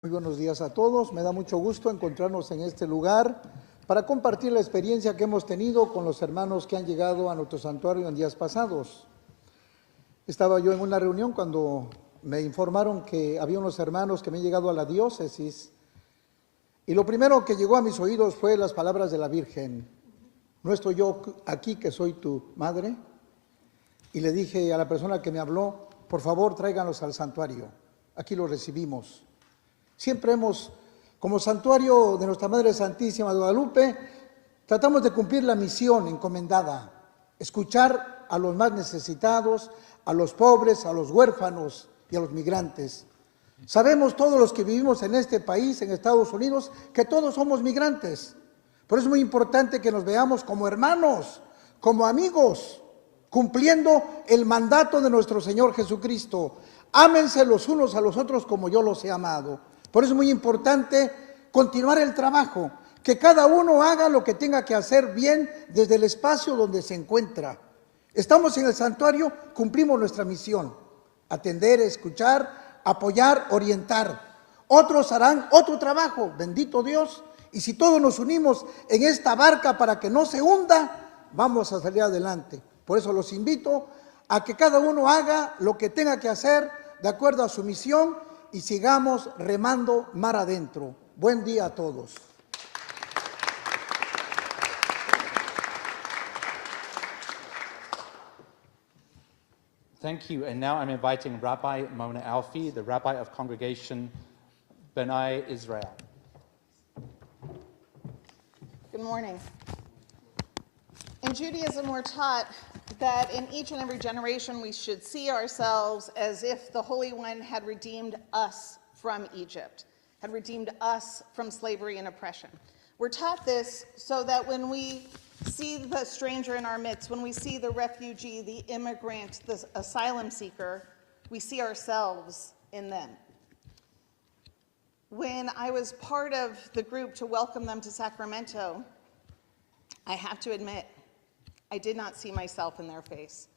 Muy buenos días a todos. Me da mucho gusto encontrarnos en este lugar para compartir la experiencia que hemos tenido con los hermanos que han llegado a nuestro santuario en días pasados. Estaba yo en una reunión cuando me informaron que había unos hermanos que me han llegado a la diócesis y lo primero que llegó a mis oídos fue las palabras de la Virgen. ¿No estoy yo aquí que soy tu madre? Y le dije a la persona que me habló, por favor tráiganlos al santuario, aquí los recibimos. Siempre como santuario de nuestra Madre Santísima de Guadalupe, tratamos de cumplir la misión encomendada, escuchar a los más necesitados, a los pobres, a los huérfanos y a los migrantes. Sabemos todos los que vivimos en este país, en Estados Unidos, que todos somos migrantes. Por eso es muy importante que nos veamos como hermanos, como amigos, cumpliendo el mandato de nuestro Señor Jesucristo. Ámense los unos a los otros como yo los he amado. Por eso es muy importante continuar el trabajo, que cada uno haga lo que tenga que hacer bien desde el espacio donde se encuentra. Estamos en el santuario, cumplimos nuestra misión, atender, escuchar, apoyar, orientar. Otros harán otro trabajo, bendito Dios, y si todos nos unimos en esta barca para que no se hunda, vamos a salir adelante. Por eso los invito a que cada uno haga lo que tenga que hacer de acuerdo a su misión y sigamos remando mar adentro. Buen día a todos. Thank you. And now I'm inviting Rabbi Mona Alfi, the Rabbi of Congregation B'nai Israel. Good morning. In Judaism, we're taught that in each and every generation we should see ourselves as if the Holy One had redeemed us from Egypt, had redeemed us from slavery and oppression. We're taught this so that when we see the stranger in our midst, when we see the refugee, the immigrant, the asylum seeker, we see ourselves in them. When I was part of the group to welcome them to Sacramento, I have to admit, I did not see myself in their face.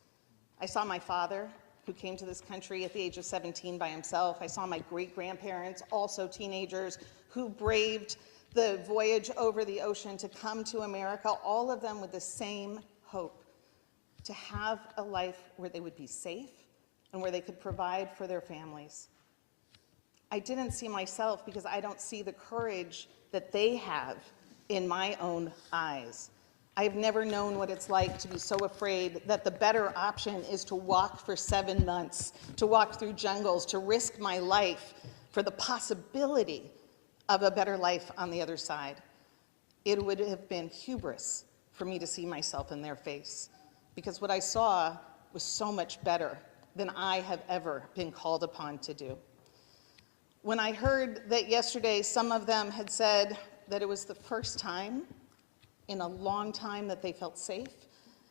I saw my father, who came to this country at the age of 17 by himself. I saw my great-grandparents, also teenagers, who braved the voyage over the ocean to come to America, all of them with the same hope, to have a life where they would be safe and where they could provide for their families. I didn't see myself because I don't see the courage that they have in my own eyes. I've never known what it's like to be so afraid that the better option is to walk for 7 months, to walk through jungles, to risk my life for the possibility of a better life on the other side. It would have been hubris for me to see myself in their face, because what I saw was so much better than I have ever been called upon to do. When I heard that yesterday some of them had said that it was the first time in a long time that they felt safe.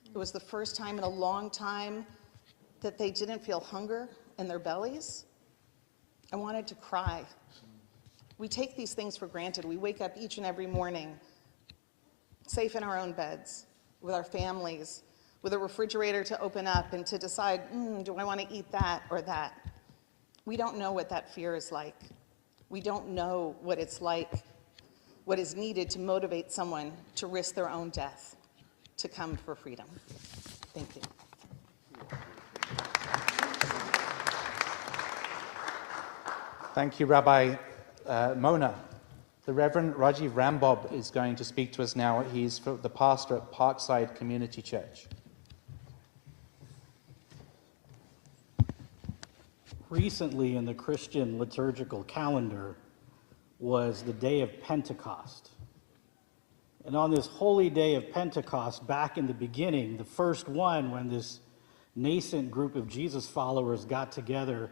It was the first time in a long time that they didn't feel hunger in their bellies. I wanted to cry. We take these things for granted. We wake up each and every morning safe in our own beds, with our families, with a refrigerator to open up and to decide, do I want to eat that or that? We don't know what that fear is like. We don't know what it's like, what is needed to motivate someone to risk their own death to come for freedom. Thank you. Thank you, Rabbi Mona. The Reverend Rajiv Rambob is going to speak to us now. He's the pastor at Parkside Community Church. Recently in the Christian liturgical calendar was the day of Pentecost. And on this holy day of Pentecost, back in the beginning, the first one when this nascent group of Jesus followers got together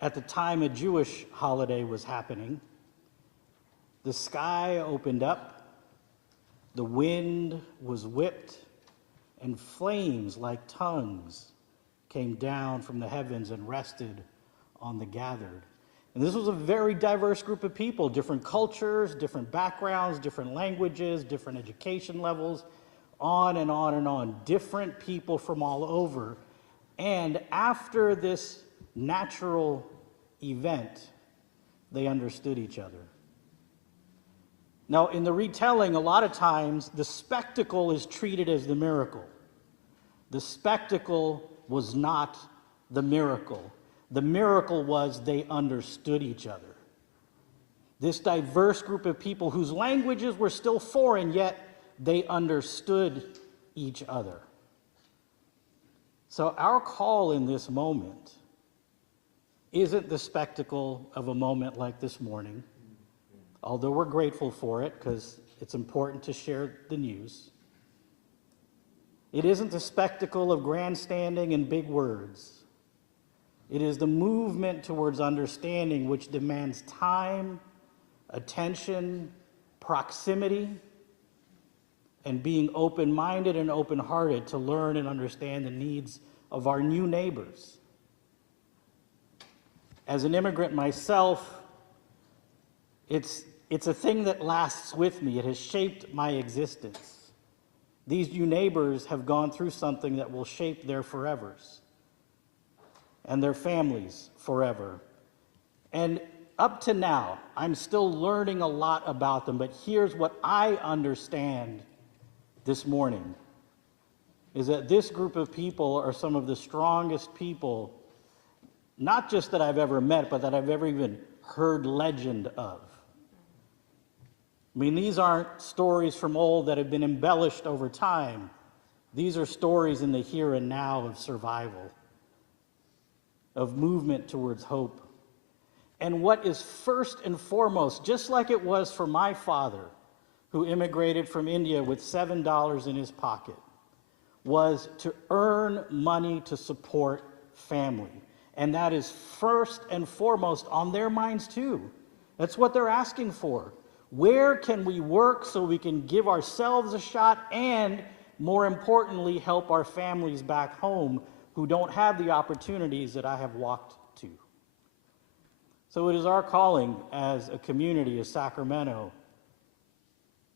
at the time a Jewish holiday was happening, the sky opened up, the wind was whipped, and flames like tongues came down from the heavens and rested on the gathered. And this was a very diverse group of people, different cultures, different backgrounds, different languages, different education levels, on and on and on, different people from all over. And after this natural event, they understood each other. Now, in the retelling, a lot of times, the spectacle is treated as the miracle. The spectacle was not the miracle. The miracle was they understood each other. This diverse group of people whose languages were still foreign, yet they understood each other. So our call in this moment isn't the spectacle of a moment like this morning, although we're grateful for it because it's important to share the news. It isn't the spectacle of grandstanding and big words. It is the movement towards understanding which demands time, attention, proximity, and being open-minded and open-hearted to learn and understand the needs of our new neighbors. As an immigrant myself, it's a thing that lasts with me. It has shaped my existence. These new neighbors have gone through something that will shape their forevers and their families forever. And up to now, I'm still learning a lot about them, but here's what I understand this morning, is that this group of people are some of the strongest people, not just that I've ever met, but that I've ever even heard legend of. I mean, these aren't stories from old that have been embellished over time. These are stories in the here and now of survival, of movement towards hope. And what is first and foremost, just like it was for my father, who immigrated from India with $7 in his pocket, was to earn money to support family. And that is first and foremost on their minds too. That's what they're asking for. Where can we work so we can give ourselves a shot and, more importantly, help our families back home who don't have the opportunities that I have walked to? So it is our calling as a community, as Sacramento,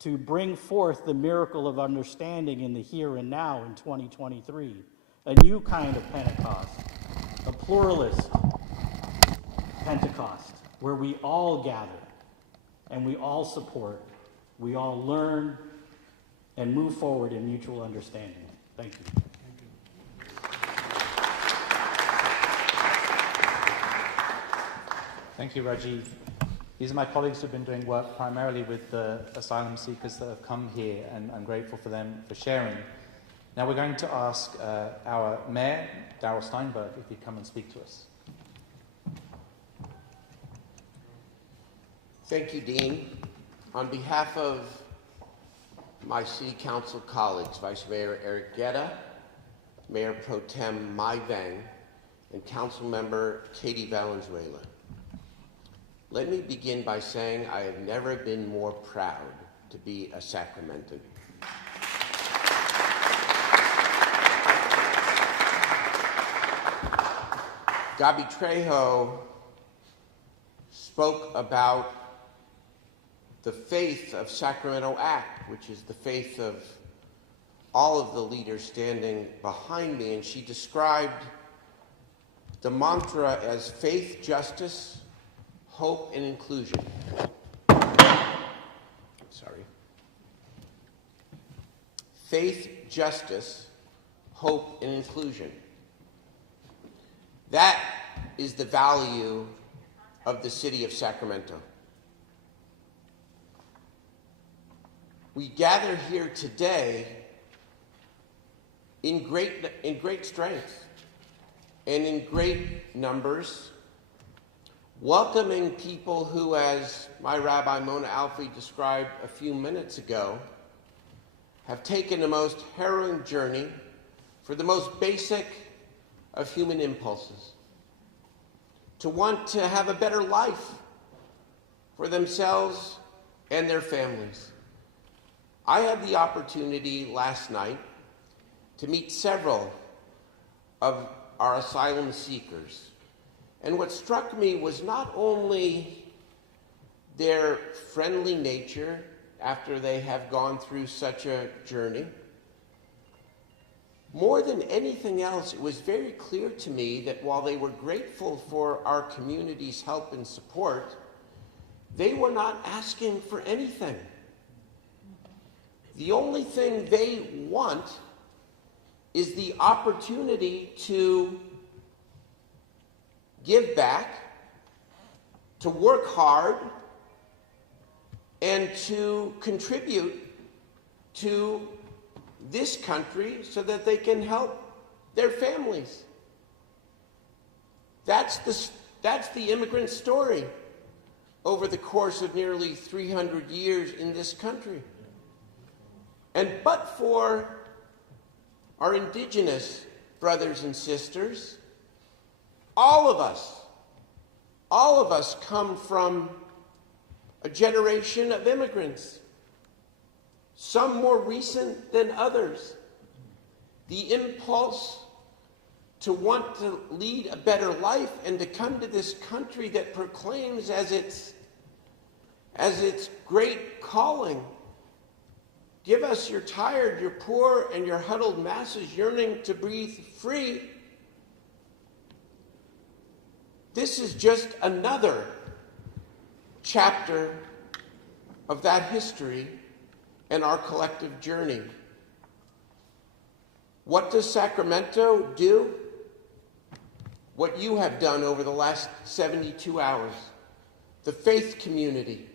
to bring forth the miracle of understanding in the here and now in 2023, a new kind of Pentecost, a pluralist Pentecost, where we all gather and we all support, we all learn and move forward in mutual understanding. Thank you. Thank you, Rajiv. These are my colleagues who've been doing work primarily with the asylum seekers that have come here, and I'm grateful for them for sharing. Now we're going to ask our Mayor, Darrell Steinberg, if he'd come and speak to us. Thank you, Dean. On behalf of my City Council colleagues, Vice Mayor Eric Guetta, Mayor Pro Tem Mai Vang, and Council Member Katie Valenzuela, let me begin by saying I have never been more proud to be a Sacramentan. Gabi Trejo spoke about the faith of Sacramento Act, which is the faith of all of the leaders standing behind me, and she described the mantra as faith, justice, hope, and inclusion. Sorry. Faith, justice, hope, and inclusion. That is the value of the city of Sacramento. We gather here today in great strength and in great numbers, welcoming people who, as my Rabbi Mona Alfie described a few minutes ago, have taken the most harrowing journey for the most basic of human impulses, to want to have a better life for themselves and their families. I had the opportunity last night to meet several of our asylum seekers. And what struck me was not only their friendly nature after they have gone through such a journey. More than anything else, it was very clear to me that while they were grateful for our community's help and support, they were not asking for anything. The only thing they want is the opportunity to give back, to work hard, and to contribute to this country so that they can help their families. That's the immigrant story over the course of nearly 300 years in this country. And but for our indigenous brothers and sisters, all of us come from a generation of immigrants, some more recent than others. The impulse to want to lead a better life and to come to this country that proclaims as its great calling, give us your tired, your poor, and your huddled masses yearning to breathe free. This is just another chapter of that history and our collective journey. What does Sacramento do? What you have done over the last 72 hours. The faith community,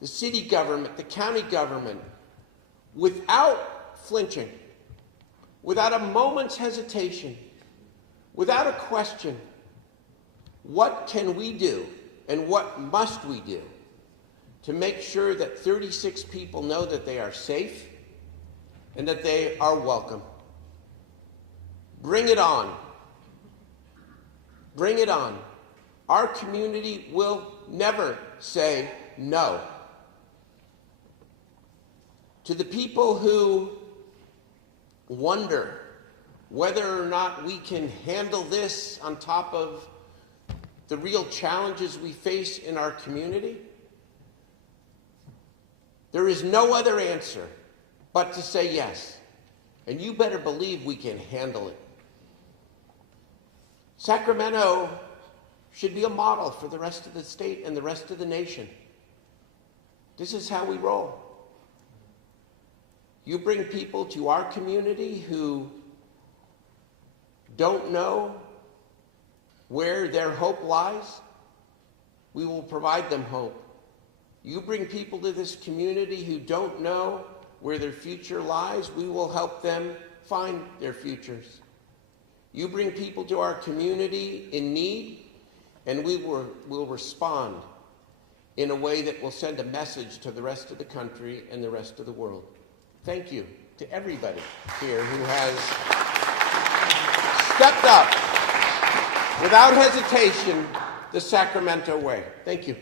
the city government, the county government, without flinching, without a moment's hesitation, without a question, what can we do and what must we do to make sure that 36 people know that they are safe and that they are welcome? Bring it on. Bring it on. Our community will never say no. To the people who wonder whether or not we can handle this on top of the real challenges we face in our community, there is no other answer but to say yes. And you better believe we can handle it. Sacramento should be a model for the rest of the state and the rest of the nation. This is how we roll. You bring people to our community who don't know where their hope lies, we will provide them hope. You bring people to this community who don't know where their future lies, we will help them find their futures. You bring people to our community in need, and we will respond in a way that will send a message to the rest of the country and the rest of the world. Thank you to everybody here who has stepped up without hesitation the Sacramento way. Thank you.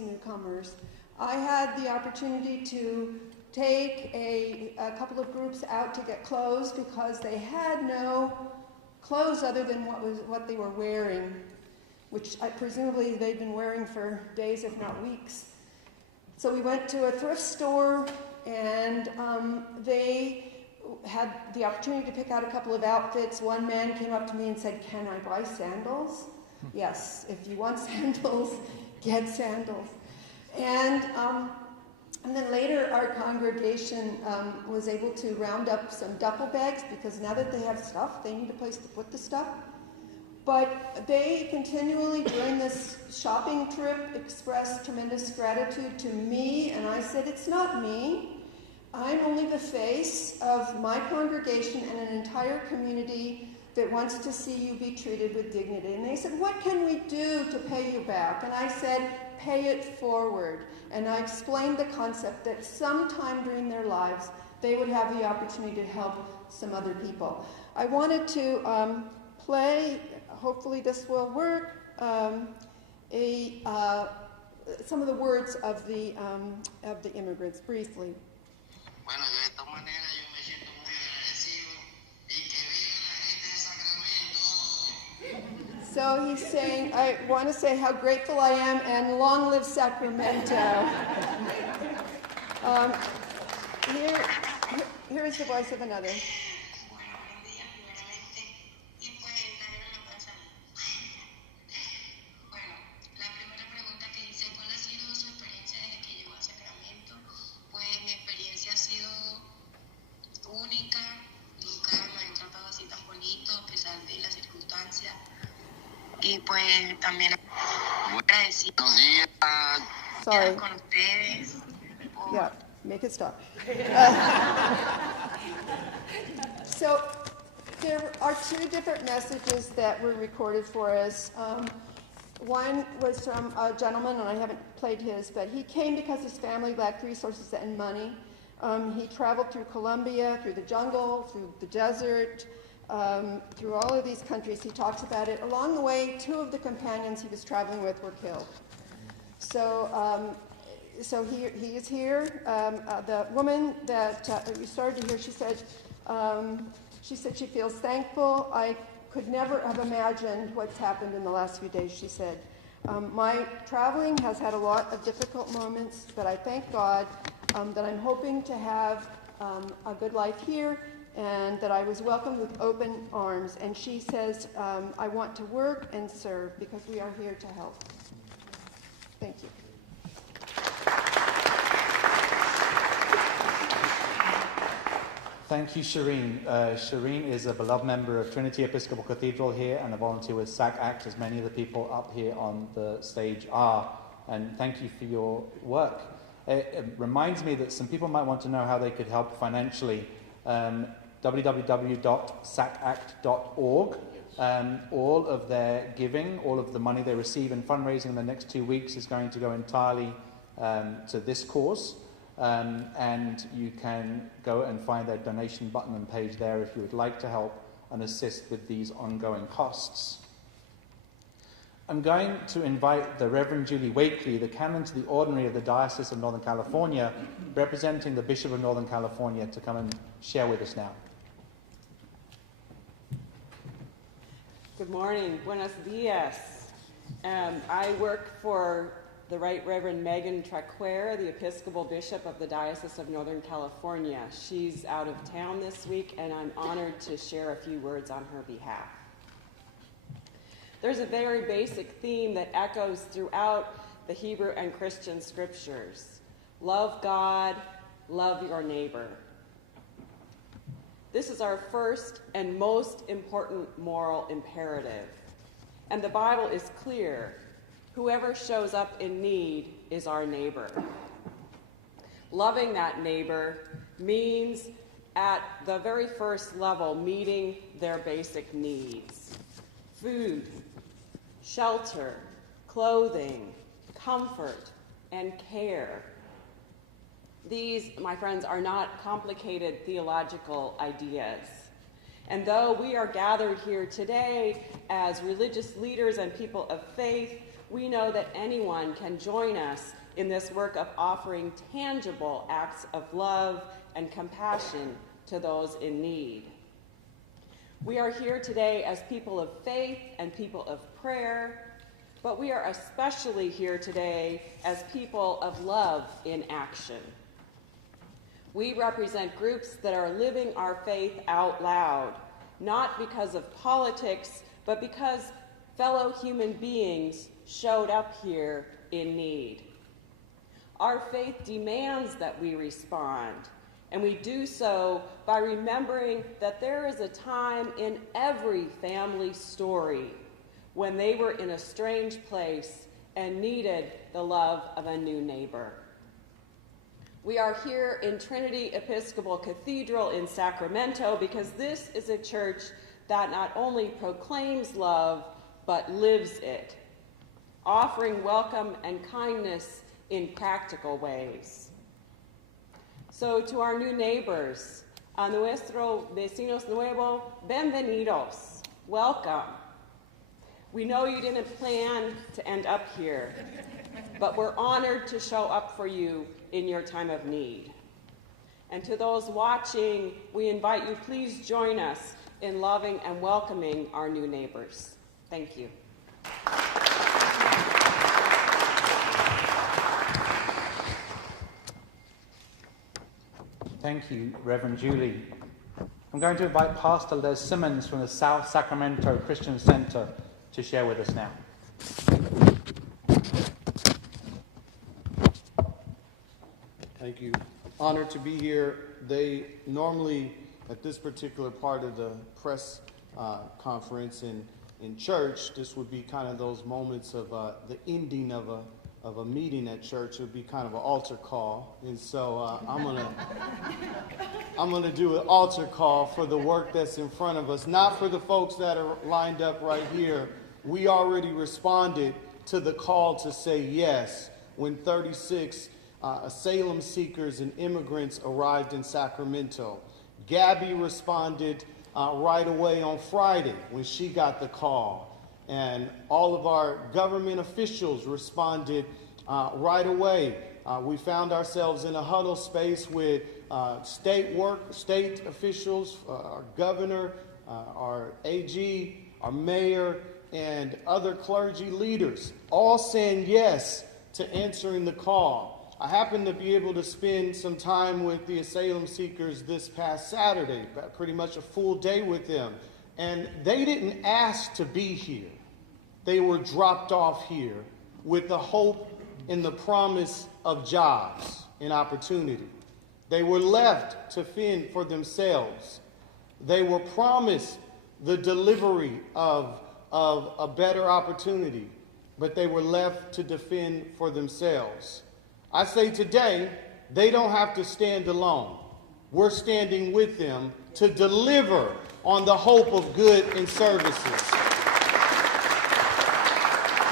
Newcomers. I had the opportunity to take a couple of groups out to get clothes because they had no clothes other than what they were wearing, which presumably they'd been wearing for days, if not weeks. So we went to a thrift store, and they had the opportunity to pick out a couple of outfits. One man came up to me and said, "Can I buy sandals?" Yes, if you want sandals, get sandals. And then later our congregation was able to round up some duffel bags because now that they have stuff, they need a place to put the stuff. But they continually, during this shopping trip, expressed tremendous gratitude to me, and I said, "It's not me. I'm only the face of my congregation and an entire community that wants to see you be treated with dignity." And they said, "What can we do to pay you back?" And I said, pay it forward. And I explained the concept that sometime during their lives, they would have the opportunity to help some other people. I wanted to play, hopefully this will work, some of the words of the immigrants briefly. Bueno, yo de esta manera yo me siento muy agradecido y que viva la gente de Sacramento. So he's saying, I want to say how grateful I am and long live Sacramento. Here is the voice of another. Bueno, buenos días primeramente y pues también una persona. Bueno, la primera pregunta que hice, ¿cuál ha sido su experiencia desde que llegó a Sacramento? Pues mi experiencia ha sido única, nunca me han tratado así tan bonito a pesar de las circunstancias. Y pues también muy agradecido. Buenos días. Sorry. Con ustedes. Yeah, make it stop. So there are two different messages that were recorded for us. One was from a gentleman, and I haven't played his, but he came because his family lacked resources and money. He traveled through Colombia, through the jungle, through the desert, through all of these countries. He talks about it. Along the way, two of the companions he was traveling with were killed. So he is here. The woman that we started to hear, she said she feels thankful. I could never have imagined what's happened in the last few days, she said. My traveling has had a lot of difficult moments, but I thank God that I'm hoping to have a good life here and that I was welcomed with open arms. And she says, I want to work and serve because we are here to help. Thank you. Thank you, Shireen. Shireen is a beloved member of Trinity Episcopal Cathedral here and a volunteer with SAC Act, as many of the people up here on the stage are. And thank you for your work. It reminds me that some people might want to know how they could help financially. www.sacact.org. All of their giving, all of the money they receive in fundraising in the next 2 weeks is going to go entirely to this cause. And you can go and find their donation button and page there if you would like to help and assist with these ongoing costs. I'm going to invite the Reverend Julie Wakely, the canon to the ordinary of the Diocese of Northern California, representing the Bishop of Northern California, to come and share with us now. Good morning. Buenos dias. I work for the Right Reverend Megan Traquair, the Episcopal Bishop of the Diocese of Northern California. She's out of town this week, and I'm honored to share a few words on her behalf. There's a very basic theme that echoes throughout the Hebrew and Christian scriptures. Love God, love your neighbor. This is our first and most important moral imperative. And the Bible is clear. Whoever shows up in need is our neighbor. Loving that neighbor means, at the very first level, meeting their basic needs. Food, shelter, clothing, comfort, and care. These, my friends, are not complicated theological ideas. And though we are gathered here today as religious leaders and people of faith, we know that anyone can join us in this work of offering tangible acts of love and compassion to those in need. We are here today as people of faith and people of prayer, but we are especially here today as people of love in action. We represent groups that are living our faith out loud, not because of politics, but because fellow human beings showed up here in need. Our faith demands that we respond, and we do so by remembering that there is a time in every family story when they were in a strange place and needed the love of a new neighbor. We are here in Trinity Episcopal Cathedral in Sacramento because this is a church that not only proclaims love, but lives it. offering welcome and kindness in practical ways. So to our new neighbors, a nuestros vecinos nuevos, bienvenidos, welcome. We know you didn't plan to end up here, but we're honored to show up for you in your time of need. And to those watching, we invite you, please join us in loving and welcoming our new neighbors. Thank you. Thank you, Reverend Julie. I'm going to invite Pastor Les Simmons from the South Sacramento Christian Center to share with us now. Thank you. Honored to be here. They normally, at this particular part of the press conference in church, this would be kind of those moments of the ending of a meeting at church. It would be kind of an altar call. And so I'm gonna do an altar call for the work that's in front of us, not for the folks that are lined up right here. We already responded to the call to say yes when 36 asylum seekers and immigrants arrived in Sacramento. Gabby responded right away on Friday when she got the call. And all of our government officials responded right away. We found ourselves in a huddle space with state officials, our governor, our AG, our mayor, and other clergy leaders, all saying yes to answering the call. I happened to be able to spend some time with the asylum seekers this past Saturday, pretty much a full day with them. And they didn't ask to be here. They were dropped off here with the hope and the promise of jobs and opportunity. They were left to fend for themselves. They were promised the delivery of a better opportunity, but they were left to defend for themselves. I say today, they don't have to stand alone. We're standing with them to deliver on the hope of good and services.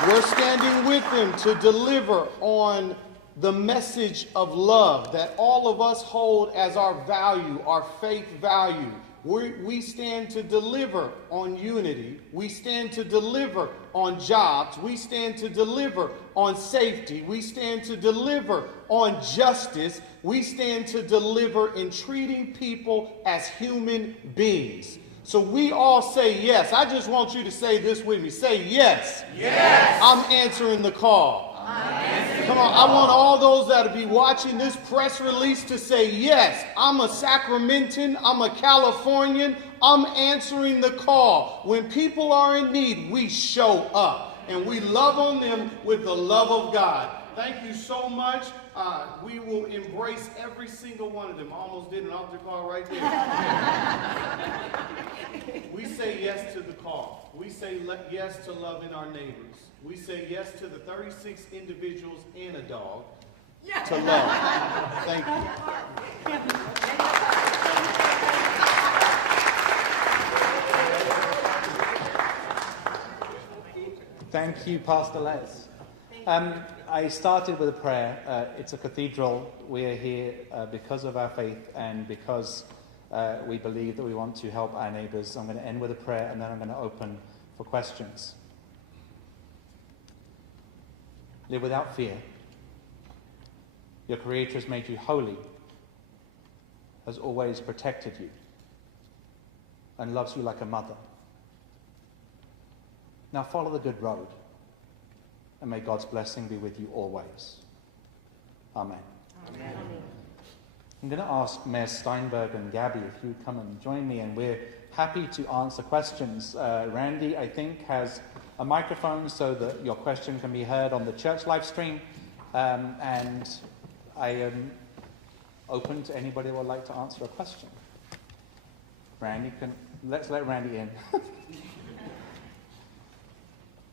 We're standing with them to deliver on the message of love that all of us hold as our value, our faith value. We stand to deliver on unity. We stand to deliver on jobs. We stand to deliver on safety. We stand to deliver on justice. We stand to deliver in treating people as human beings. So we all say yes. I just want you to say this with me. Say yes. Yes. I'm answering the call. Come on, I want all those that will be watching this press release to say, yes, I'm a Sacramentan, I'm a Californian, I'm answering the call. When people are in need, we show up, and we love on them with the love of God. Thank you so much. We will embrace every single one of them. I almost did an altar call right there. We say yes to the call. We say yes to loving our neighbors. We say yes to the 36 individuals and a dog to love. Thank you. Thank you, Pastor Les. I started with a prayer. It's a cathedral. We're here because of our faith and because we believe that we want to help our neighbors. I'm going to end with a prayer and then I'm going to open for questions. Live without fear. Your Creator has made you holy, has always protected you, and loves you like a mother. Now follow the good road, and may God's blessing be with you always. Amen. Amen. I'm going to ask Mayor Steinberg and Gabby if you come and join me, and we're happy to answer questions. Randy, I think, has a microphone so that your question can be heard on the church live stream. And I am open to anybody who would like to answer a question. Randy, let's let Randy in.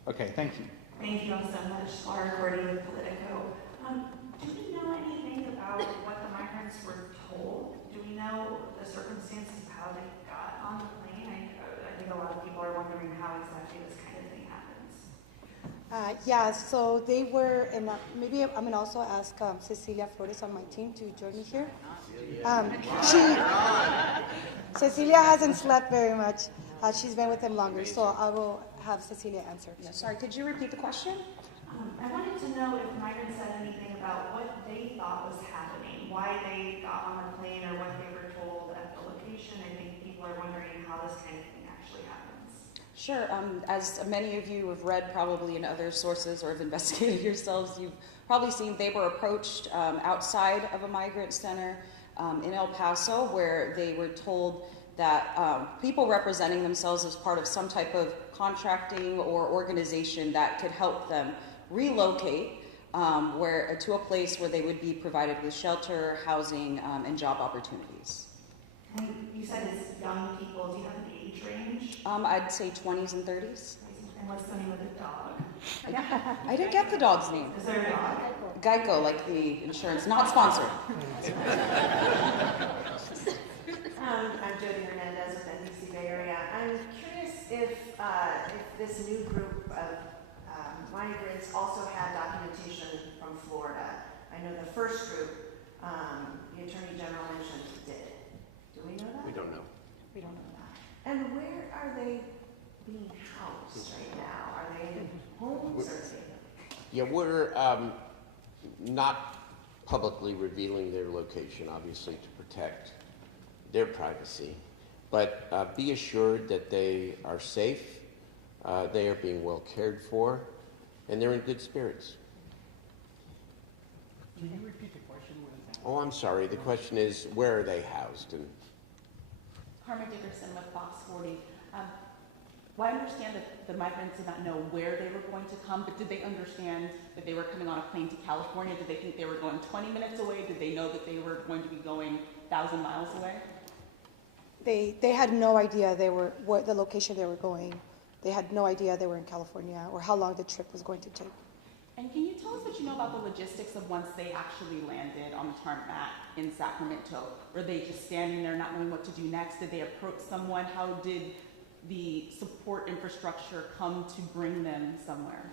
Okay, thank you. Thank you all so much. Laura Cordy with Politico. Do we know anything about what the migrants were told? Do we know the circumstances of how they got on the plane? I think a lot of people are wondering how exactly this kind of thing happens. Yeah, so they were, and maybe I'm going to also ask Cecilia Flores on my team to join me here. Cecilia hasn't slept very much. She's been with them longer, so I will have Cecilia answer. No, sorry, could you repeat the question? I wanted to know if migrants said anything about what they thought was happening, why they got on the plane, or what they were told at the location. I think people are wondering how this kind of thing actually happens. Sure. As many of you have read probably in other sources or have investigated yourselves, you've probably seen they were approached outside of a migrant center in El Paso, where they were told that people representing themselves as part of some type of contracting or organization that could help them relocate to a place where they would be provided with shelter, housing, and job opportunities. And you said it's young people. Do you have an age range? I'd say 20s and 30s. And what's the name of the dog? I didn't get the dog's name. Is there a dog? Geico, like the insurance, not sponsored. I'm Jody Hernandez with NBC Bay Area. I'm curious if this new group of migrants also had documentation from Florida. I know the first group, the Attorney General mentioned did. Do we know that? We don't know. We don't know that. And where are they being housed right now? Are they in homes or? Yeah, we're not publicly revealing their location, obviously, to protect their privacy. But be assured that they are safe, they are being well cared for, and they're in good spirits. Can you repeat the question? Oh, I'm sorry. The question is, where are they housed? And Carmen Dickerson with Fox 40. Well, I understand that the migrants did not know where they were going to come, but did they understand that they were coming on a plane to California? Did they think they were going 20 minutes away? Did they know that they were going to be going 1,000 miles away? They had no idea what the location they were going. They had no idea they were in California or how long the trip was going to take. And can you tell us what you know about the logistics of once they actually landed on the tarmac in Sacramento? Were they just standing there not knowing what to do next? Did they approach someone? How did the support infrastructure come to bring them somewhere?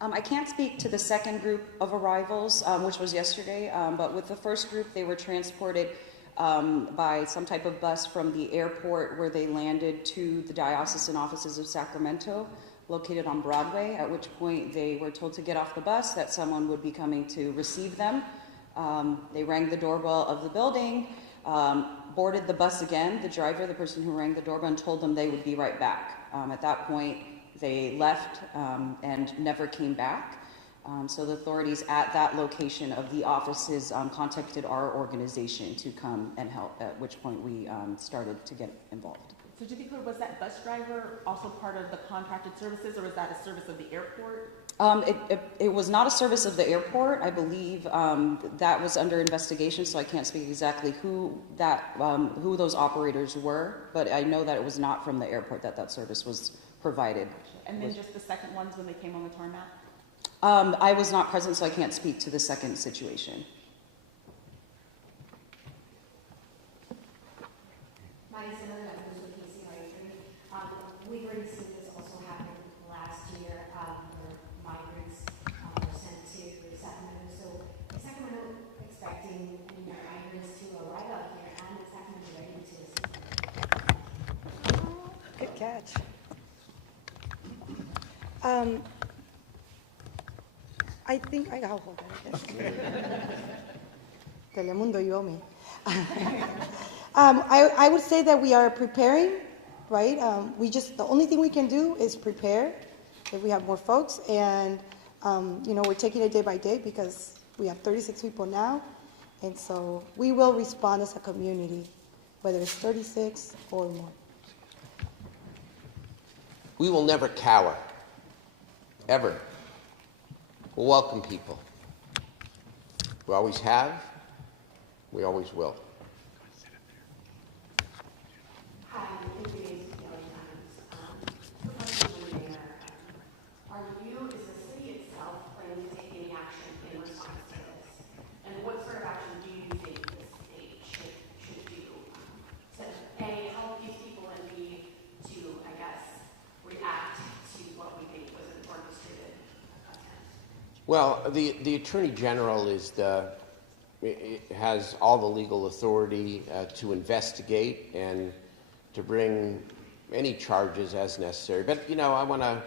I can't speak to the second group of arrivals, which was yesterday, but with the first group, they were transported by some type of bus from the airport where they landed to the diocesan offices of Sacramento, located on Broadway, at which point they were told to get off the bus, that someone would be coming to receive them. They rang the doorbell of the building, boarded the bus again, the driver, the person who rang the doorbell, and told them they would be right back. At that point, they left and never came back. So the authorities at that location of the offices contacted our organization to come and help, at which point we started to get involved. So to be clear, was that bus driver also part of the contracted services, or was that a service of the airport? It was not a service of the airport. I believe that was under investigation, so I can't speak exactly who those operators were, but I know that it was not from the airport that service was provided. And then just the second ones when they came on the tarmac? I was not present, so I can't speak to the second situation. We've already seen this also happen last year, where migrants were sent to Sacramento. So is Sacramento expecting any migrants to arrive out here, and is Sacramento ready to receive? Good catch. I think I'll hold that. Telemundo, you owe me. I would say that we are preparing, right? The only thing we can do is prepare if we have more folks, and we're taking it day by day because we have 36 people now, and so we will respond as a community, whether it's 36 or more. we will never cower, ever. We'll welcome people. We always have, we always will. Hi, thank you, is the city itself planning to take any action in response to this? And what sort of action do you think the state should do to A, help these people, and B, to, I guess, react to Well, the Attorney General has all the legal authority to investigate and to bring any charges as necessary. But, I want to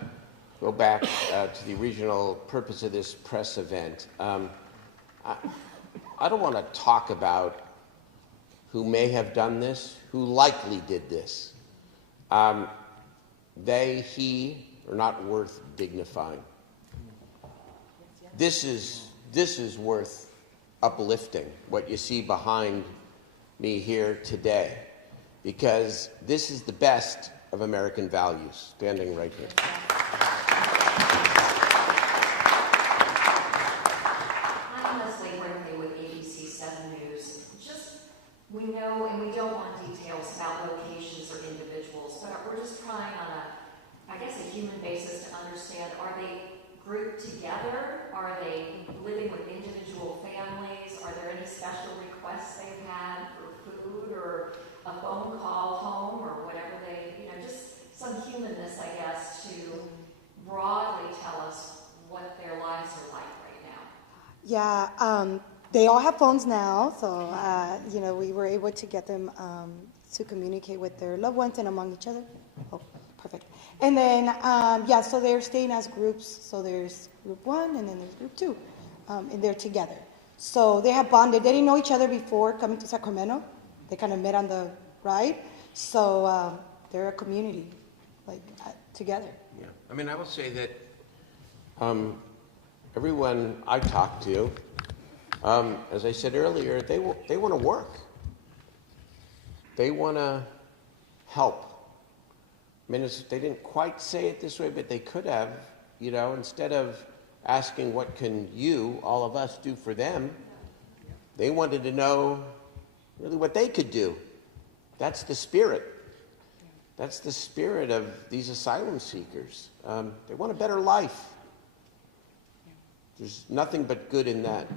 go back to the original purpose of this press event. I don't want to talk about who may have done this, who likely did this. He are not worth dignifying. This is worth uplifting, what you see behind me here today, because this is the best of American values, standing right here. We know, and we don't want details about locations or individuals, but we're just trying on a human basis to understand, are they grouped together? Are they living with individual families? Are there any special requests they've had for food or a phone call home or whatever just some humanness, I guess, to broadly tell us what their lives are like right now? Yeah, they all have phones now, so, we were able to get them to communicate with their loved ones and among each other. Oh, perfect. And then, so they're staying as groups. So there's group 1 and then there's group 2, and they're together. So they have bonded. They didn't know each other before coming to Sacramento. They kind of met on the ride. So they're a community, together. Yeah, I will say that everyone I talked to, as I said earlier, they want to work. They want to help. They didn't quite say it this way, but they could have, instead of asking what can you, all of us, do for them, they wanted to know really what they could do. That's the spirit. That's the spirit of these asylum seekers. They want a better life. There's nothing but good in that.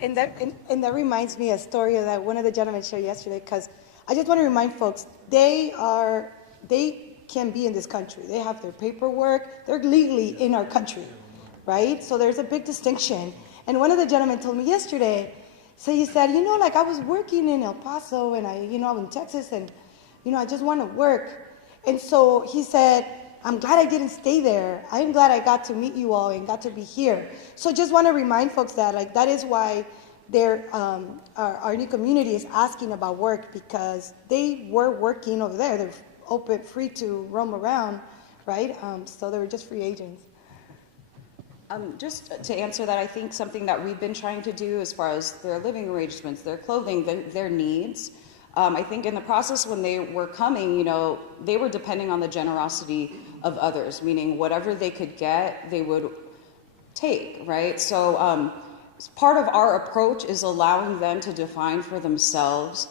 And that reminds me a story that one of the gentlemen shared yesterday, because I just want to remind folks, they can be in this country. They have their paperwork. They're legally in our country, right? So there's a big distinction. And one of the gentlemen told me yesterday, he said, I was working in El Paso and I'm in Texas and, I just want to work. And so he said, I'm glad I didn't stay there. I'm glad I got to meet you all and got to be here. So just want to remind folks that that is why our new community is asking about work, because they were working over there. They're open, free to roam around, right? So they were just free agents. Just to answer that, I think something that we've been trying to do as far as their living arrangements, their clothing, their needs, I think in the process when they were coming, they were depending on the generosity of others, meaning whatever they could get, they would take, right? So part of our approach is allowing them to define for themselves,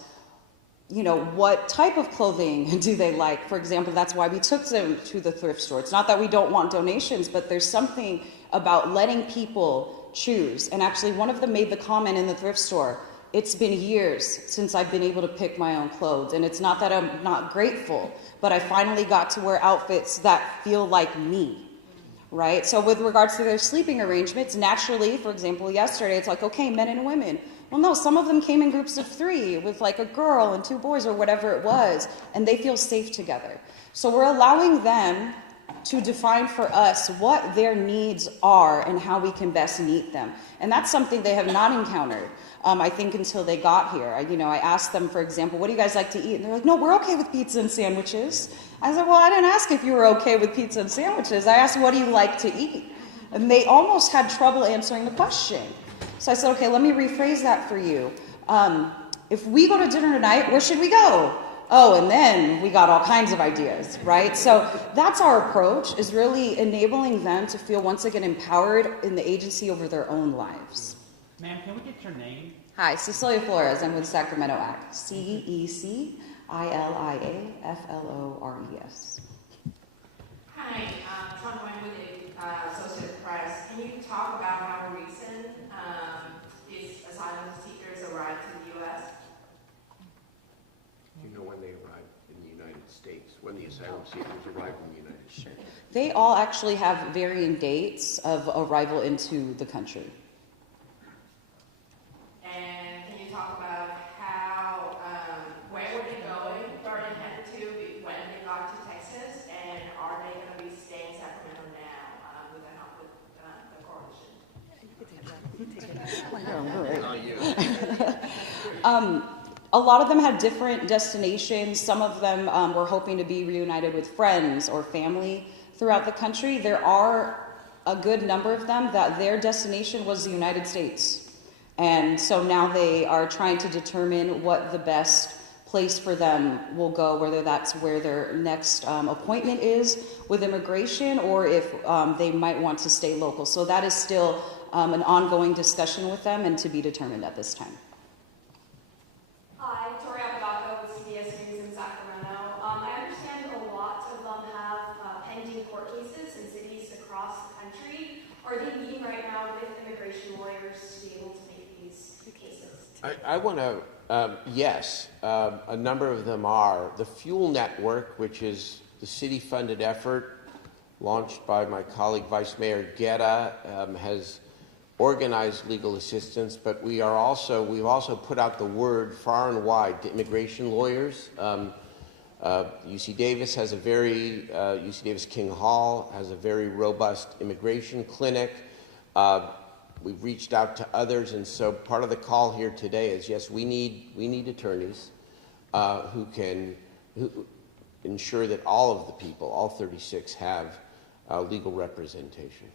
what type of clothing do they like? For example, that's why we took them to the thrift store. It's not that we don't want donations, but there's something about letting people choose. And actually, one of them made the comment in the thrift store, it's been years since I've been able to pick my own clothes. And it's not that I'm not grateful, but I finally got to wear outfits that feel like me, right? So with regards to their sleeping arrangements, naturally, for example, yesterday, it's okay, men and women. Well, no, some of them came in groups of 3 with a girl and 2 boys or whatever it was, and they feel safe together. So we're allowing them to define for us what their needs are and how we can best meet them. And that's something they have not encountered, I think, until they got here. I asked them, for example, what do you guys like to eat? And they're like, no, we're okay with pizza and sandwiches. I said, well, I didn't ask if you were okay with pizza and sandwiches. I asked, what do you like to eat? And they almost had trouble answering the question. So I said, okay, let me rephrase that for you. If we go to dinner tonight, where should we go? Oh, and then we got all kinds of ideas, right? So that's our approach, is really enabling them to feel once again empowered in the agency over their own lives. Ma'am, can we get your name? Hi, Cecilia Flores. I'm with Sacramento ACT. CECILIAFLORES. Hi, Tom Wayne with the Associated Press. Can you talk about how recent these asylum seekers arrived to the U.S.? Do you know when they arrived in the United States? When the asylum seekers arrived in the United States? Sure. They all actually have varying dates of arrival into the country. And can you talk about how, where were they going, where they headed to when they got to Texas, and are they going to be staying in Sacramento now with the help with the coalition? A lot of them had different destinations. Some of them were hoping to be reunited with friends or family throughout the country. There are a good number of them that their destination was the United States. And so now they are trying to determine what the best place for them will go, whether that's where their next appointment is with immigration or if they might want to stay local. So that is still an ongoing discussion with them and to be determined at this time. Hi, Tori Apodaca with CBS News in Sacramento. I understand a lot of them have pending court cases in cities across the country. Are they meeting right now with immigration lawyers to be able to make these cases? I want to, yes, a number of them are. The Fuel Network, which is the city-funded effort launched by my colleague Vice Mayor Guerra, has organized legal assistance, but we've also put out the word far and wide to immigration lawyers. UC Davis has UC Davis King Hall has a very robust immigration clinic. We've reached out to others, and so part of the call here today is, yes, we need attorneys who ensure that all of the people, all 36, have legal representation.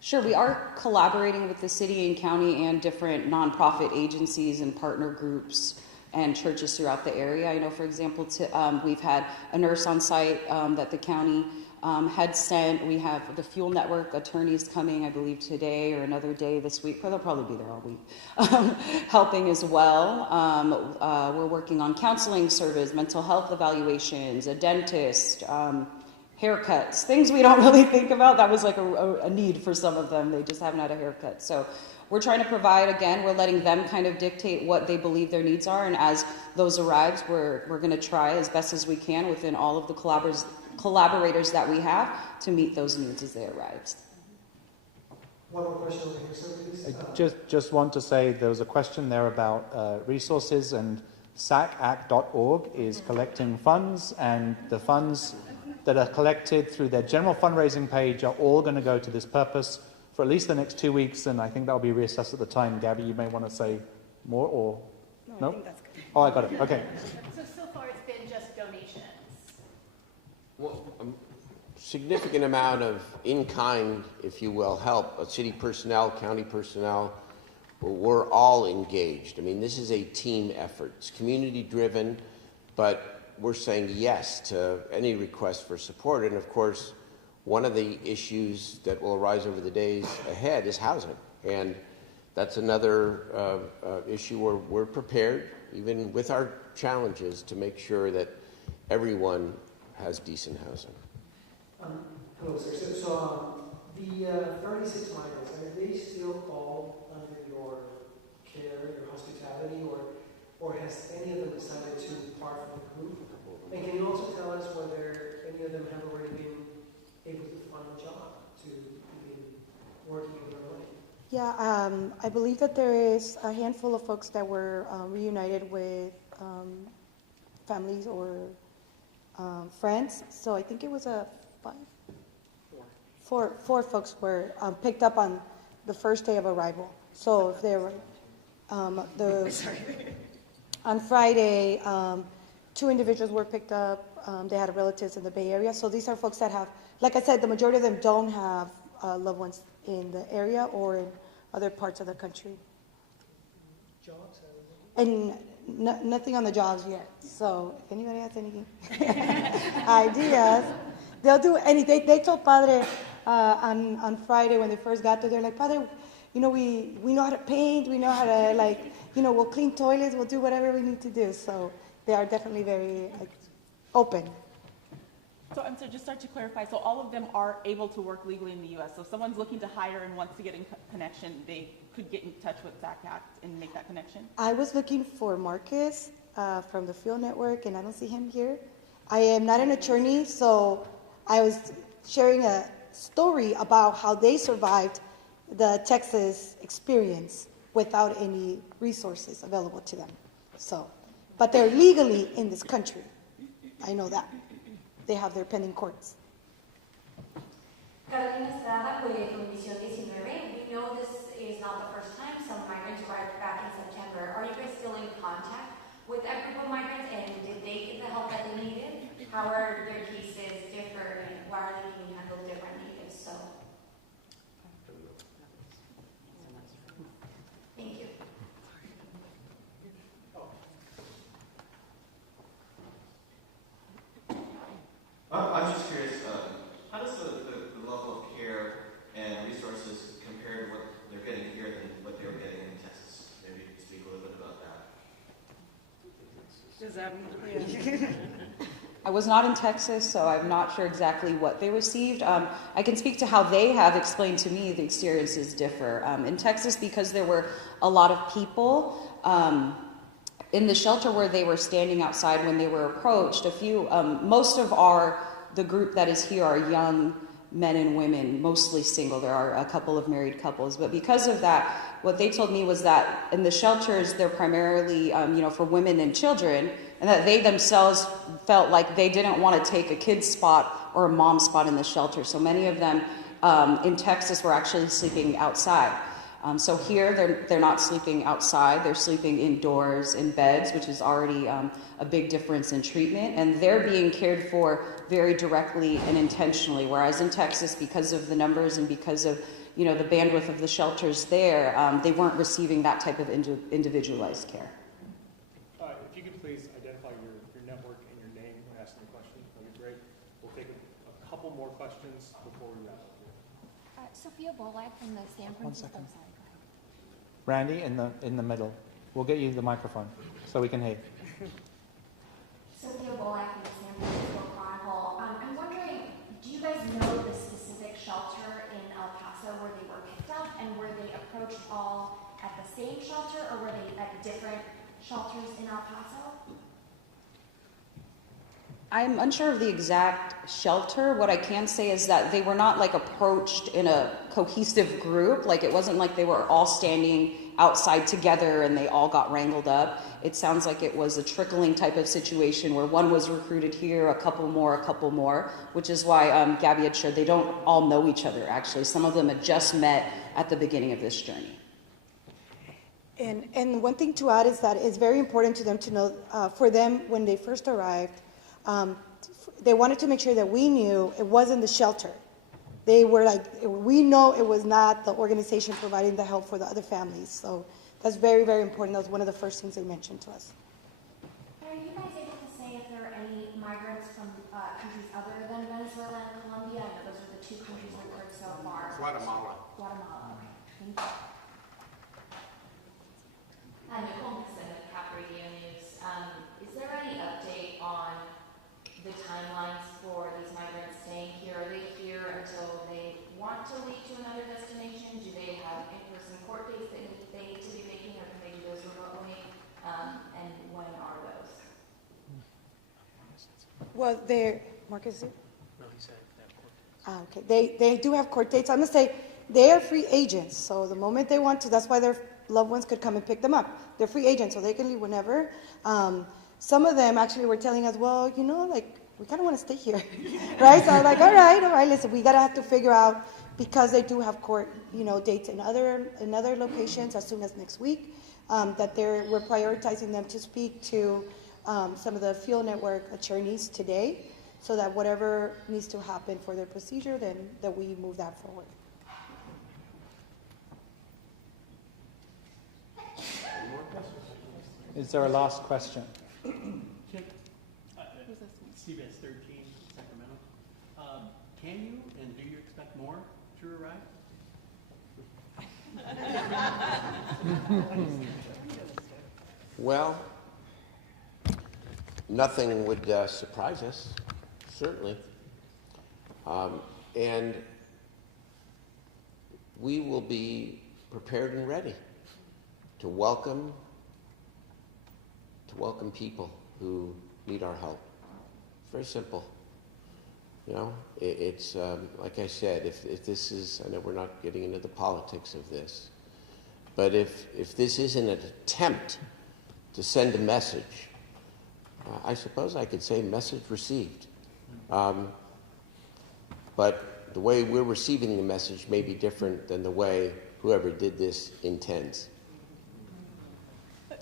Sure, we are collaborating with the city and county and different nonprofit agencies and partner groups and churches throughout the area. I know, for example, we've had a nurse on site that the county had sent. We have the Fuel Network attorneys coming, I believe, today or another day this week. They'll probably be there all week, helping as well. We're working on counseling service, mental health evaluations, a dentist, haircuts, things we don't really think about. That was like a need for some of them. They just haven't had a haircut. So we're trying to provide, again, we're letting them kind of dictate what they believe their needs are. And as those arrives, we're going to try as best as we can within all of the collaborators that we have to meet those needs as they arrive. One more question over here, sir, please. I just want to say there was a question there about resources, and sacact.org is collecting funds, and the funds that are collected through their general fundraising page are all going to go to this purpose for at least the next 2 weeks, and I think that'll be reassessed at the time. Gabby, you may want to say more, or no? I think that's good. Oh, I got it. Okay. So far it's been just donations. Well, a significant amount of in-kind, if you will, help. City personnel, county personnel, we're all engaged. I mean, this is a team effort. It's community-driven, but we're saying yes to any request for support. And of course, one of the issues that will arise over the days ahead is housing. And that's another issue where we're prepared, even with our challenges, to make sure that everyone has decent housing. Hello, sir. So the 36 migrants, are they still all under your care, your hospitality, or has any of them decided to part from the group? And can you also tell us whether any of them have already been able to find a job to begin working in their life? Yeah, I believe that there is a handful of folks that were reunited with families or friends. So I think it was four folks were picked up on the first day of arrival. So if they were on Friday, 2 individuals were picked up. They had relatives in the Bay Area. So these are folks that have, like I said, the majority of them don't have loved ones in the area or in other parts of the country. Jobs? And nothing on the jobs yet. So if anybody has any ideas, they'll do anything. They told Padre on Friday when they first got there, they're like, Padre, we know how to paint, we know how to we'll clean toilets, we'll do whatever we need to do. So they are definitely very open. So I'm sorry, just start to clarify, so all of them are able to work legally in the U.S. So if someone's looking to hire and wants to get in connection, they could get in touch with SACACT and make that connection? I was looking for Marcus from the Field Network, and I don't see him here. I am not an attorney, so I was sharing a story about how they survived the Texas experience without any resources available to them. So, but they're legally in this country. I know that. They have their pending courts. Carolina Estrada with Comisión 19. We know this is not the first time some migrants arrived back in September. Are you guys still in contact with that group of migrants, and did they get the help that they needed? How are their cases differ, and why are they being handled differently if so? Thank you. I'm just curious, how does the level of care and resources compare to what they're getting here than what they were getting in Texas? Maybe speak a little bit about that. Does that mean? I was not in Texas, so I'm not sure exactly what they received. I can speak to how they have explained to me the experiences differ. In Texas, because there were a lot of people, in the shelter where they were standing outside when they were approached, most of the group that is here are young men and women, mostly single. There are a couple of married couples, but because of that, what they told me was that in the shelters, they're primarily, for women and children, and that they themselves felt like they didn't want to take a kid's spot or a mom's spot in the shelter. So many of them in Texas were actually sleeping outside. So here, they're not sleeping outside, they're sleeping indoors in beds, which is already a big difference in treatment, and they're being cared for very directly and intentionally, whereas in Texas, because of the numbers and because of the bandwidth of the shelters there, they weren't receiving that type of individualized care. If you could please identify your network and your name when asking the question, that'd be great. We'll take a couple more questions before we wrap up. Sophia Bolak from the San Francisco side. Randy, in the middle. We'll get you the microphone so we can hear. Sophia Bolak from the San Francisco Chronicle. I'm wondering, do you guys know the specific shelter in El Paso where they were picked up, and were they approached all at the same shelter, or were they at different shelters in El Paso? I'm unsure of the exact shelter. What I can say is that they were not approached in a cohesive group. It wasn't like they were all standing outside together and they all got wrangled up. It sounds like it was a trickling type of situation where one was recruited here, a couple more, which is why Gabby had shared they don't all know each other, actually. Some of them had just met at the beginning of this journey. And one thing to add is that it's very important to them to know, for them, when they first arrived, they wanted to make sure that we knew it wasn't the shelter. They were we know it was not the organization providing the help for the other families. So that's very, very important. That was one of the first things they mentioned to us. Are you guys able to say if there are any migrants from countries other than Venezuela and Colombia? I know those are the two countries we've heard so far. Guatemala. Guatemala, okay. Thank you. Nicole Nixon with Cap Radio News. Is there any update on the timelines for these migrants staying here? Are they here until they want to leave to another destination? Do they have in-person court dates that they need to be making, or can they do those remotely? And when are those? Well, Marcus, No, he said that court dates. okay. They do have court dates. I'm going to say they are free agents. So the moment they want to, that's why their loved ones could come and pick them up. They're free agents, so they can leave whenever. Some of them actually were telling us, well, we kind of want to stay here, right? So I was like, all right, listen, we have to figure out, because they do have court, dates in other locations as soon as next week, that we're prioritizing them to speak to some of the Field Network attorneys today, so that whatever needs to happen for their procedure, then that we move that forward. Is there a last question? CBS 13, Sacramento. Can you and do you expect more to arrive? Well, nothing would surprise us, certainly. And we will be prepared and ready to welcome people who need our help. It's very simple. You know, it's like I said, if this is, I know we're not getting into the politics of this, but if this isn't an attempt to send a message, I suppose I could say message received. But the way we're receiving the message may be different than the way whoever did this intends.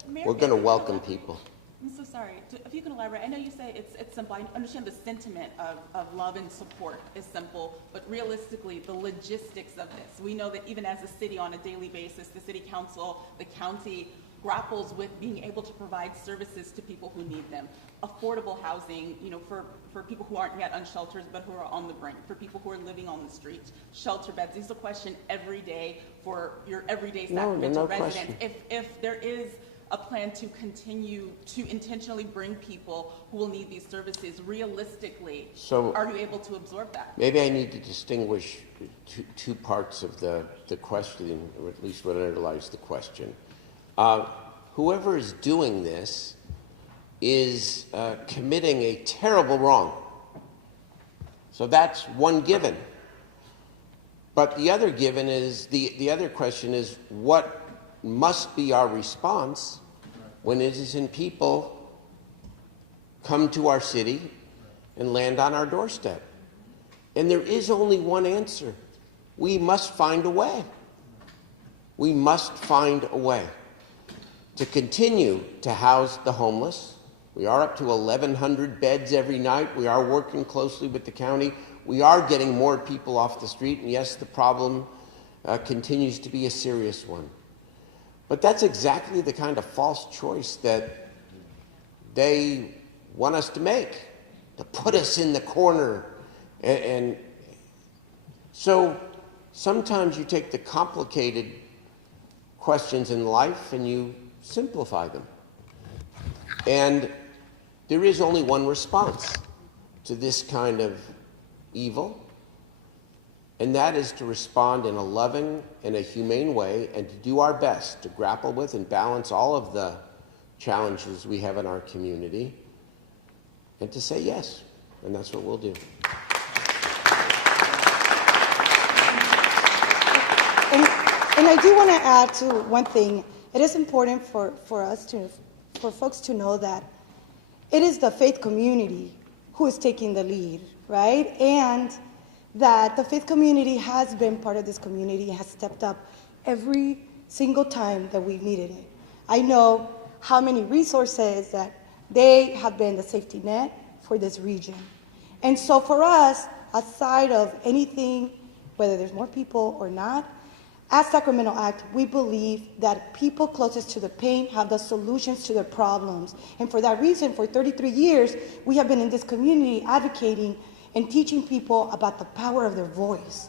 We're going to welcome people. I'm so sorry. If you can elaborate, I know you say it's simple. I understand the sentiment of love and support is simple, but realistically, the logistics of this. We know that even as a city on a daily basis, the city council, the county grapples with being able to provide services to people who need them. Affordable housing, you know, for people who aren't yet unsheltered but who are on the brink, for people who are living on the streets, shelter beds. This is a question every day for your everyday Sacramento residents. If there is a plan to continue to intentionally bring people who will need these services, realistically, are you able to absorb that? Maybe I need to distinguish two parts of the question, or at least what underlies the question. Whoever is doing this is committing a terrible wrong. So that's one given. But the other given is, the other question is, what must be our response when innocent people come to our city and land on our doorstep? And there is only one answer. We must find a way. We must find a way to continue to house the homeless. We are up to 1,100 beds every night. We are working closely with the county. We are getting more people off the street, and yes, the problem continues to be a serious one. But that's exactly the kind of false choice that they want us to make, to put us in the corner. And so sometimes you take the complicated questions in life and you simplify them. And there is only one response to this kind of evil, and that is to respond in a loving and a humane way and to do our best to grapple with and balance all of the challenges we have in our community and to say yes, and that's what we'll do. And I do want to add to one thing. It is important for folks to know that it is the faith community who is taking the lead, right? And that the faith community has been part of this community, has stepped up every single time that we've needed it. I know how many resources that they have been the safety net for this region. And so for us, aside of anything, whether there's more people or not, as Sacramento Act, we believe that people closest to the pain have the solutions to their problems. And for that reason, for 33 years, we have been in this community advocating and teaching people about the power of their voice.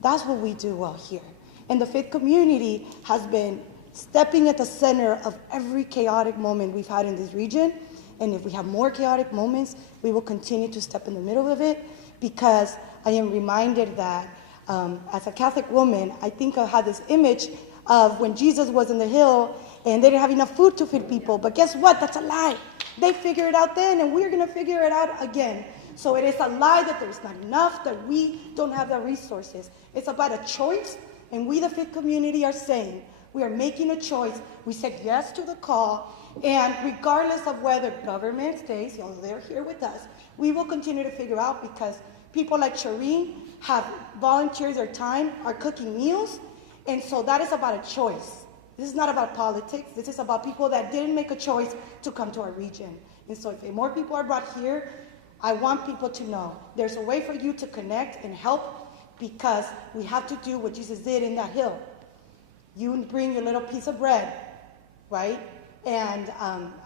That's what we do well here. And the faith community has been stepping at the center of every chaotic moment we've had in this region. And if we have more chaotic moments, we will continue to step in the middle of it, because I am reminded that as a Catholic woman, I think I had this image of when Jesus was in the hill and they didn't have enough food to feed people. But guess what? That's a lie. They figured it out then, and we're going to figure it out again. So it is a lie that there's not enough, that we don't have the resources. It's about a choice, and we, the faith community, are saying we are making a choice. We said yes to the call, and regardless of whether government stays, although they're here with us, we will continue to figure out, because people like Shireen have volunteered their time, are cooking meals, and so that is about a choice. This is not about politics. This is about people that didn't make a choice to come to our region. And so if more people are brought here, I want people to know there's a way for you to connect and help, because we have to do what Jesus did in that hill. You bring your little piece of bread, right? And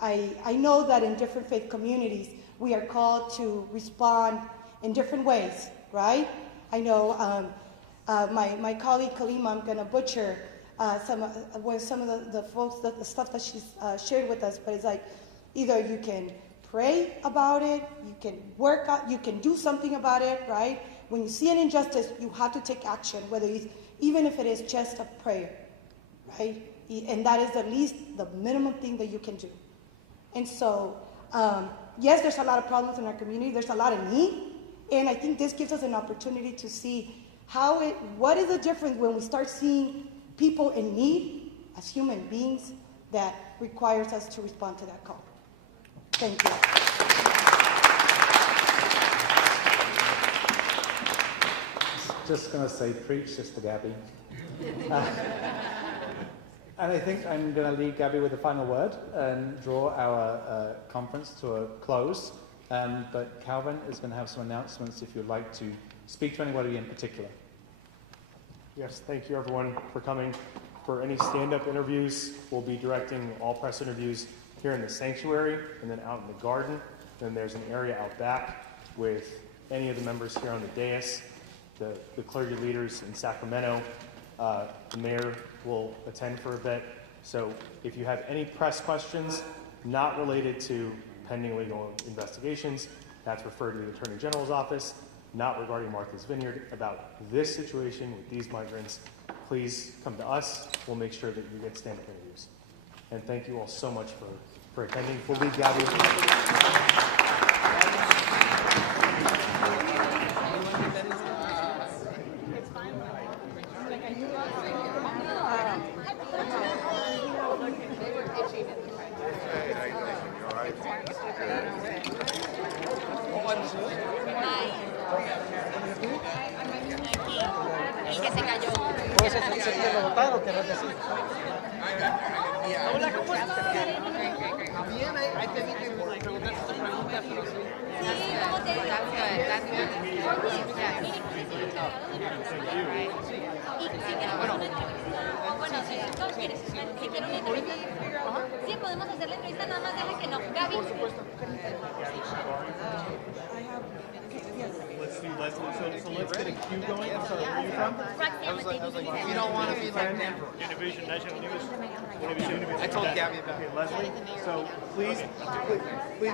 I know that in different faith communities, we are called to respond in different ways, right? I know my colleague Kalima, I'm going to butcher some of the folks, the stuff that she's shared with us, but it's like either you can pray about it, you can work out, you can do something about it, right? when you see an injustice, you have to take action, even if it is just a prayer, right? And that is the minimum thing that you can do. And so, yes, there's a lot of problems in our community. There's a lot of need. And I think this gives us an opportunity to see what is the difference when we start seeing people in need as human beings that requires us to respond to that call. Thank you. Just going to say, preach, Sister Gabby. And I think I'm going to leave Gabby with the final word and draw our conference to a close. But Calvin is going to have some announcements if you'd like to speak to anybody in particular. Yes, thank you everyone for coming. For any stand-up interviews, we'll be directing all press interviews here in the sanctuary and then out in the garden. Then there's an area out back with any of the members here on the dais, the clergy leaders in Sacramento. The mayor will attend for a bit. So if you have any press questions not related to pending legal investigations, that's referred to the Attorney General's office, not regarding Martha's Vineyard, about this situation with these migrants, please come to us. We'll make sure that you get stand-up interviews. And thank you all so much for attending. We'll leave Gabby. Hola, ¿cómo estás? Bien, ahí te vi que preguntaste tus preguntas, pero sí. Sí, podemos hacer la entrevista, nada más dale que no. Gaby. Por supuesto. Let's do Leslie. So let's get a cue going. I'm sorry, where are you from? I was like, you don't want to be like Denver. Univision National News. I told Gabby about it. Okay, Leslie. So please,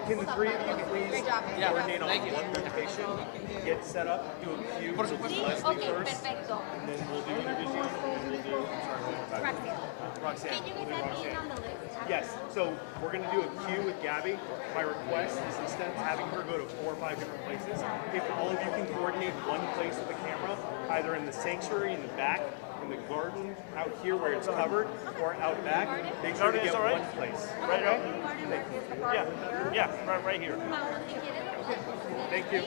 can the three of you please coordinate on one location, get set up, do a cue with Leslie first, and then we'll do Univision, and we'll do, Roxanne. Can you get that being on the list? Yes, so we're going to do a queue with Gabby. My request is instead of having her go to 4 or 5 different places, if all of you can coordinate one place with the camera, either in the sanctuary in the back, in the garden out here where it's covered, or out back, make sure to get one place. Right out? Yeah, right here. Okay. Thank you.